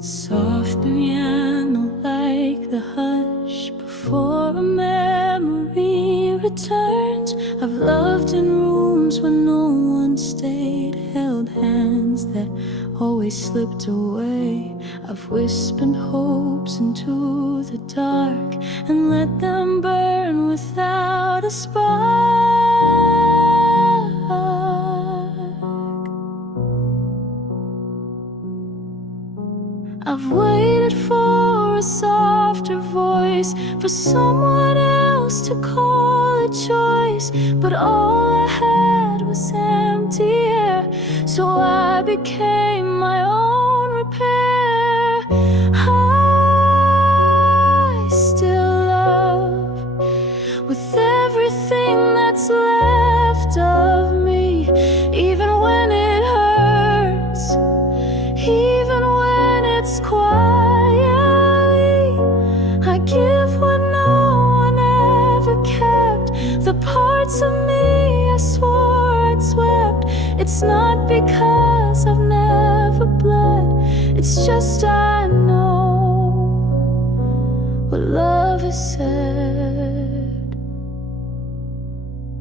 Soft piano like the hush before a memory returns. I've loved in rooms where no one stayed, held hands that always slipped away. I've whispered hopes into the dark and let them burn without a spark. I've waited for a softer voice, for someone else to call it choice, but all I had was empty air, so I became my own repair. I still love with everything that's left of me, even when it hurts, even when it's quietly. I give what no one ever kept, the parts of me I swore I'd swept. It's not because I've never bled, it's just I know what love is said.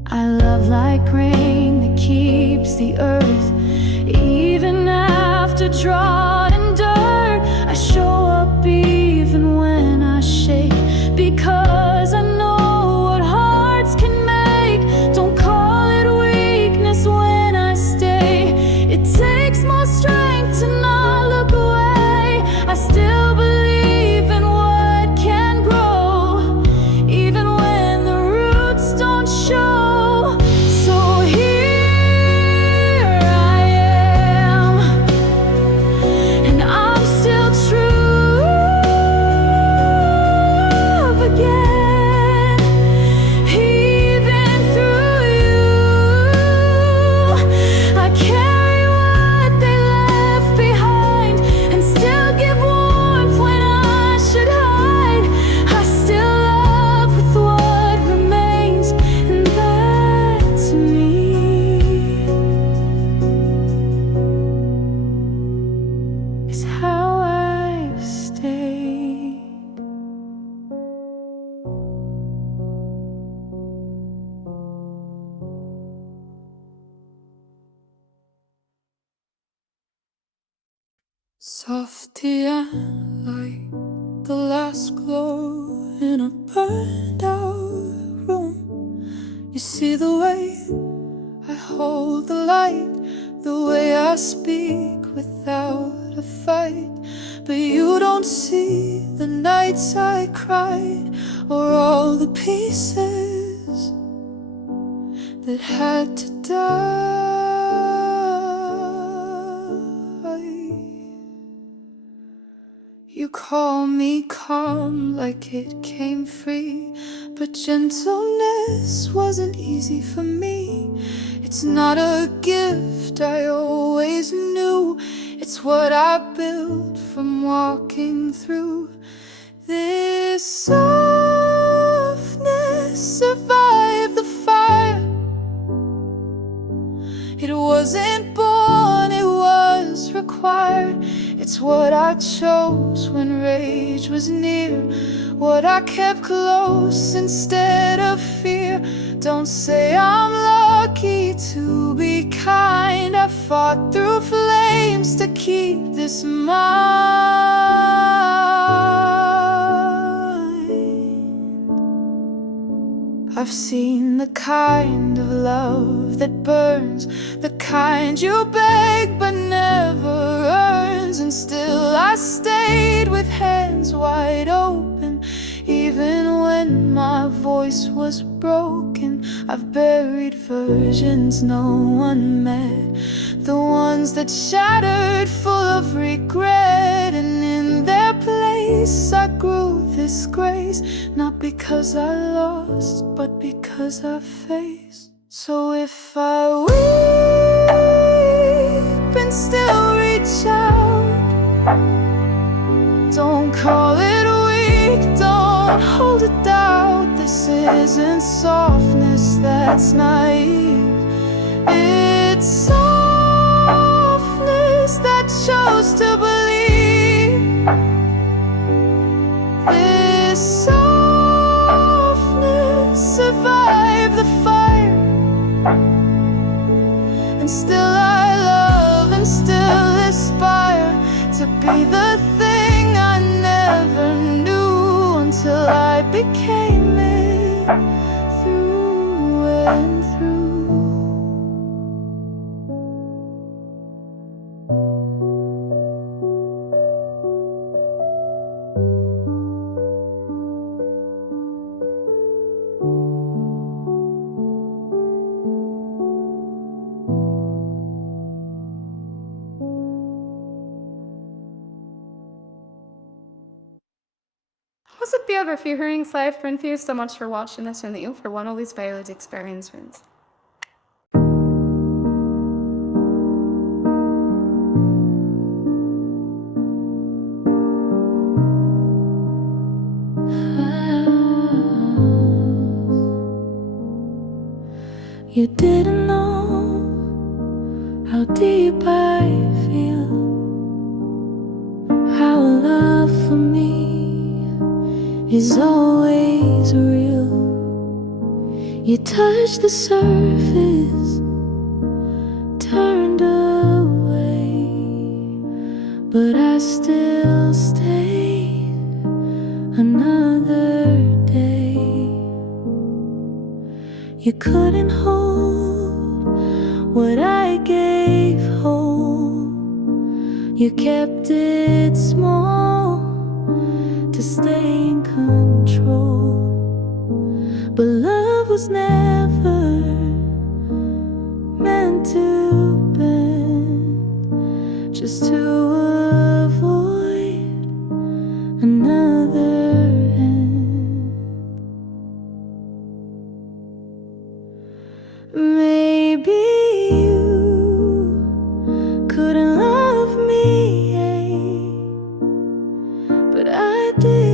I love like rain that keeps the earth, even after drought and dirt. I show up even when I shake, because I know what hearts can make. Don't call it weakness when I stay. It takes more strength to not look away. I still believe in what can grow, even when the roots don't show. So here I am, and I'm still true again, even through you. I carry what they left behind and still give warmth when I should hide. I still love with what remains, and that's me. Is how I've stayed. Soft light, the last glow in a burned out room. You see the way I hold the light, the way I speak without a fight. But you don't see the nights I cried, or all the pieces that had to die. You call me calm like it came free, but gentleness wasn't easy for me. It's not a gift I always knew, it's what I built from walking through. This softness survived the fire. It wasn't born, it was required. It's what I chose when rage was near, what I kept close instead of fear. Don't say I'm lucky to be kind. I fought through flames to keep this mine. I've seen the kind of love that burns, the kind you beg but never earns. And still I stayed with hands wide open, even when my voice was broken. I've buried versions no one met, the ones that shattered, full of regret. And in their place I grew this grace, not because I lost, but because I faced. So if I weep and still reach out, don't call it weak, don't hold it out. This isn't softness that's naive, it's softness that chose to believe. survive the fire. And still I love and still aspire to be the thing I never knew until I became it through and through. What's up, you if you're hearing live, thank you so much for watching this and you for one of these Ballad experiences. You didn't know how deep I feel, how love for me is always real. You touched the surface, turned away, but I still stayed another day. You couldn't hold what I gave home. You kept it small to stay in control. But love was never meant to bend, just to avoid another end. Maybe you couldn't love me, but I did.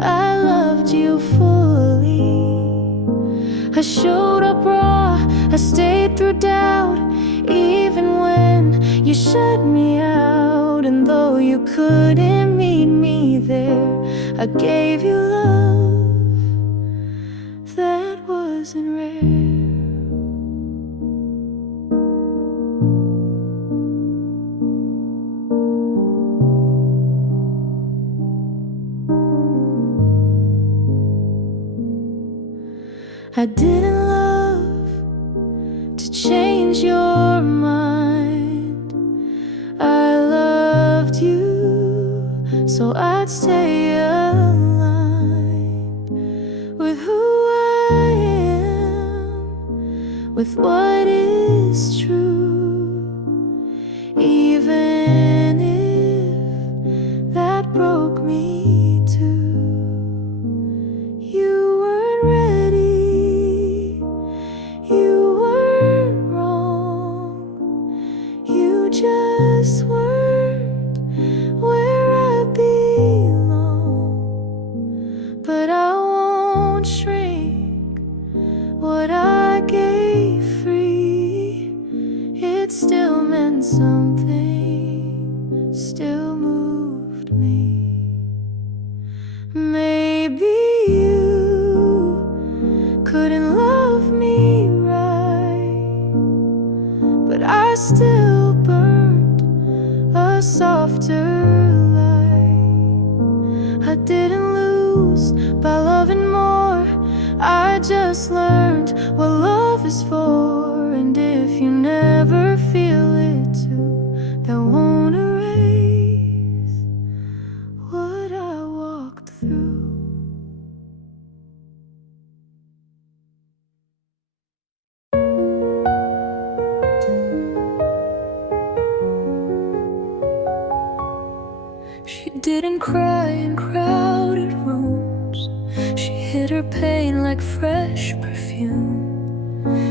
I loved you fully. I showed up raw, I stayed through doubt, even when you shut me out. And though you couldn't meet me there, I gave you love that wasn't rare. I didn't love to change your mind. I loved you so I'd stay aligned with who I am, with what is true, even if that broke me too. You weren't ready, you weren't wrong, you just weren't where I belong. But I won't shrink what I gave free. It still meant something, still moved me. Maybe you couldn't love me right, but I still burned a softer light. I didn't lose by loving more, I just learned what love is for. And if you never feel it too, that won't erase what I walked through. She didn't cry in crowded rooms, she hid her pain like fresh perfume.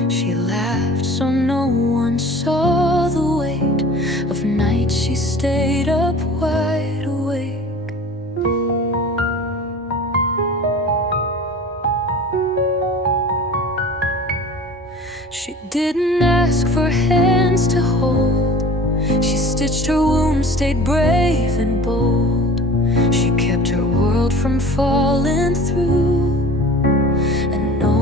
She laughed so no one saw the weight of nights she stayed up wide awake. She didn't ask for hands to hold, she stitched her wounds, stayed brave and bold. She kept her world from falling through, and no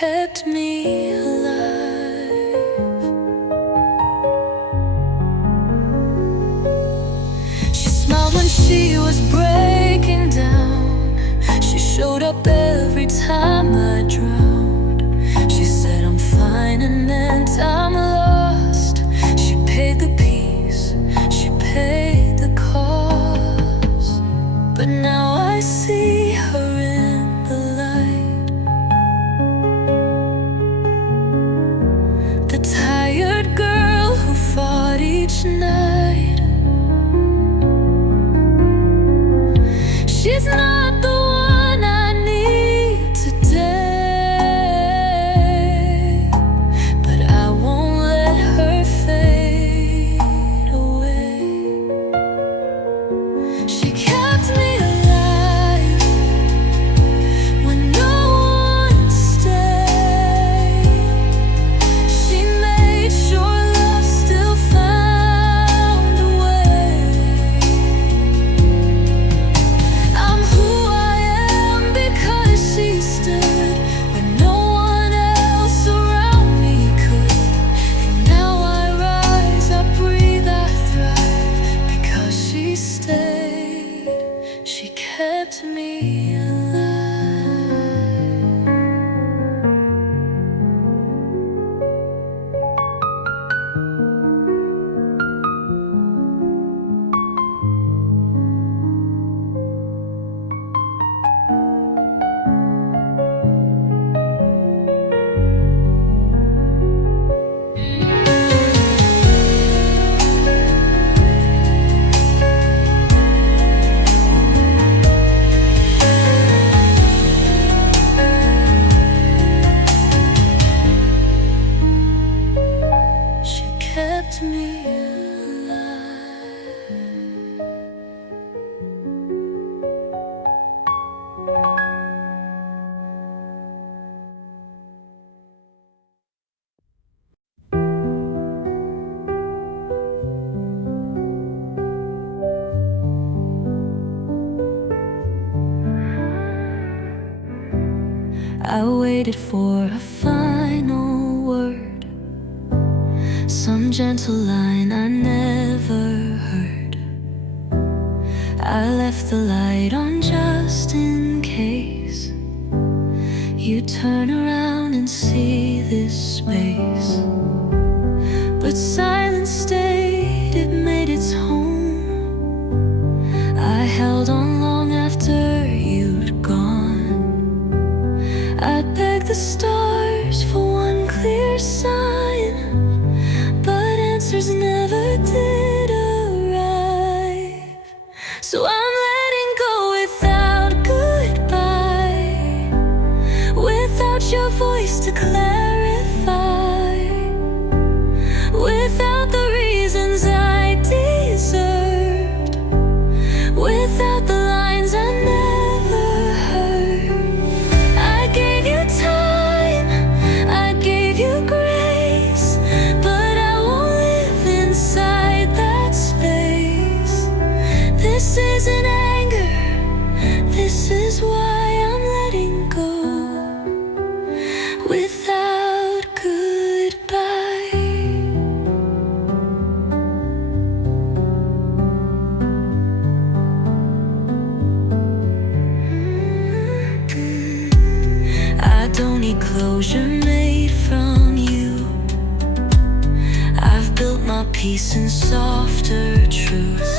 kept me alive. She smiled when she was breaking down. She showed up every time I drowned. She said I'm fine and meant I'm lost. She paid the peace, she paid the cost. But now I see her in the light, the tired girl who fought each night. She's not the one I need today, but I won't let her fade away. She kept me alive when no one stayed. She made sure love still found a way. I'm who I am because she stood when no one else around me could. And now I rise, I breathe, I thrive because she stayed. She kept me alive. She kept me alive. I waited for a final word, some gentle line I never heard. I left the light on just in case you turn around and see this space. But silence stayed, it made its home. I held on long after you'd gone. I begged the stars for one clear sign, but answers never did arrive. So I'm letting go without goodbye, without your voice to clarify, without the reasons I deserved, without the lines I never heard. I gave you time, I gave you grace, but I won't live inside that space. This isn't anger, this is why I'm letting go without goodbye. I don't need closure made from you. I've built my peace in softer truths,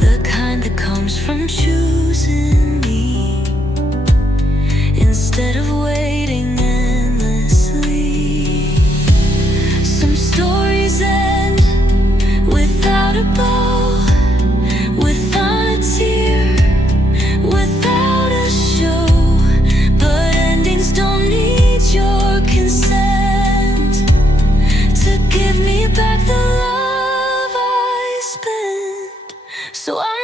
the kind that comes from choosing me instead of waiting endlessly. Some stories end without a bow, without a tear, without a show. But endings don't need your consent to give me back the love I spent. So I